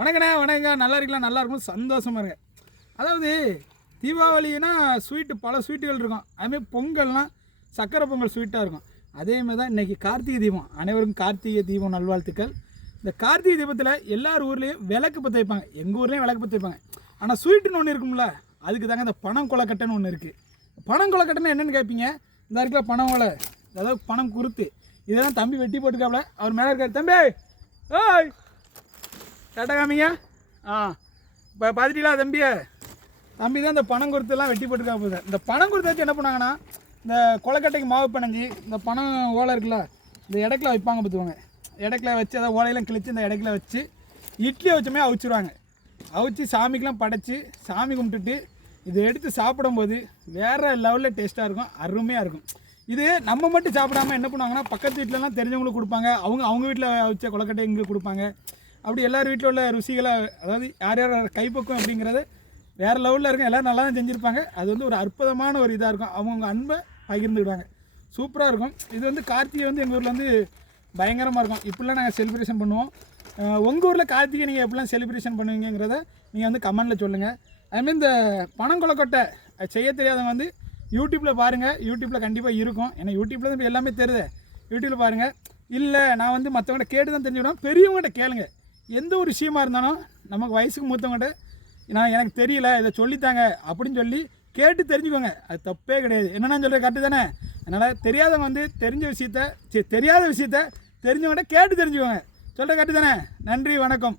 வணக்கண்ணே வணக்கம் நல்லா இருக்கலாம் நல்லா இருக்கும் சந்தோஷமா இருங்க. அதாவது தீபாவளினா ஸ்வீட்டு பல ஸ்வீட்டுகள் இருக்கும். அதுமாரி பொங்கல்னால் சக்கரை பொங்கல் ஸ்வீட்டாக இருக்கும். அதே மாதிரி தான் இன்றைக்கி கார்த்திகை தீபம். அனைவருக்கும் கார்த்திகை தீபம் நல்வாழ்த்துக்கள். இந்த கார்த்திகை தீபத்தில் எல்லார் ஊர்லேயும் விளக்கு பற்ற வைப்பாங்க. எங்கள் ஊர்லேயும் விளக்கு பற்ற வைப்பாங்க. ஆனால் ஸ்வீட்டுன்னு ஒன்று இருக்கும்ல அதுக்கு தாங்க இந்த பணம் கொலக்கட்டைன்னு ஒன்று இருக்குது பணம் கொலக்கட்டைன்னு என்னென்னு கேட்பீங்க இந்த இருக்கிற பணம் கொலை அதாவது பணம் குருத்து. இதெல்லாம் தம்பி வெட்டி போட்டுக்காப்ல. அவர் மேலே இருக்கார். தம்பி ஏய்! கரெக்டாக காமிங்க ஆ. இப்போ பார்த்துட்டீங்களா தம்பியை? தம்பி தான் இந்த பணம் கொடுத்துலாம் வெட்டி போட்டுருக்கா போகுது இந்த பணம் வச்சு என்ன பண்ணாங்கன்னா இந்த கொலக்கட்டைக்கு மாவு பிணைஞ்சி இந்த பணம் ஓலை இருக்குல்ல இந்த இடத்துல வைப்பாங்க பார்த்துவாங்க இடத்துல வச்சு அதை ஓலையெல்லாம் கிழிச்சு இந்த இடத்துல வச்சு இட்லியை வச்சோமே அவிச்சிருவாங்க. அவிச்சு சாமிக்கெலாம் படைச்சி சாமி கும்பிட்டுட்டு இதை எடுத்து சாப்பிடும்போது வேறு லெவலில் டேஸ்ட்டாக இருக்கும் அருமையாக இருக்கும். இது நம்ம மட்டும் சாப்பிடாம என்ன பண்ணுவாங்கன்னா பக்கத்து வீட்டிலலாம் தெரிஞ்சவங்களுக்கு கொடுப்பாங்க. அவங்க அவங்க வீட்டில் வச்ச கொலக்கட்டை எங்களுக்கு கொடுப்பாங்க. அப்படி எல்லார் வீட்டில் உள்ள ருசிகளை அதாவது யார் யார் கைப்பக்கம் அப்படிங்கிறத வேறு லெவலில் இருக்கும் எல்லோரும் நல்லா தான் செஞ்சுருப்பாங்க. அது வந்து ஒரு அற்புதமான ஒரு இதாக இருக்கும். அவங்கவுங்க அன்பை பகிர்ந்துக்கிடுவாங்க. சூப்பராக இருக்கும். இது வந்து கார்த்திகை வந்து எங்கள் ஊரில் வந்து பயங்கரமாக இருக்கும். இப்படிலாம் நாங்கள் செலிப்ரேஷன் பண்ணுவோம். உங்கள் ஊரில் கார்த்திகை நீங்கள் எப்படிலாம் செலிப்ரேஷன் பண்ணுவீங்கிறத நீங்கள் வந்து கமெண்டில் சொல்லுங்கள் அதுமாரி இந்த பணங்கொலக்கொட்டை செய்ய தெரியாதவங்க வந்து யூடியூப்பில் பாருங்கள் யூடியூப்பில் கண்டிப்பாக இருக்கும். ஏன்னா யூடியூப்பில் தான் இப்போ எல்லாமே தெரியுது. யூடியூப்பில் பாருங்கள் இல்லை நான் வந்து மற்றவங்கள்ட்ட கேட்டு தான் தெரிஞ்சுக்கணும் பெரியவங்கள்ட்ட கேளுங்க. எந்த ஒரு விஷயமா இருந்தாலும் நமக்கு வயசுக்கு மூத்தவங்ககிட்ட நான் எனக்கு தெரியல இதை சொல்லித்தாங்க அப்படின்னு சொல்லி கேட்டு தெரிஞ்சுக்கோங்க. அது தப்பே கிடையாது. என்னென்னு சொல்கிற கரெக்டு தானே? அதனால் தெரியாதவங்க வந்து தெரிஞ்ச விஷயத்த சரி தெரியாத விஷயத்த தெரிஞ்சவங்ககிட்ட கேட்டு தெரிஞ்சுக்கோங்க. சொல்கிற கரெக்டு தானே? நன்றி வணக்கம்.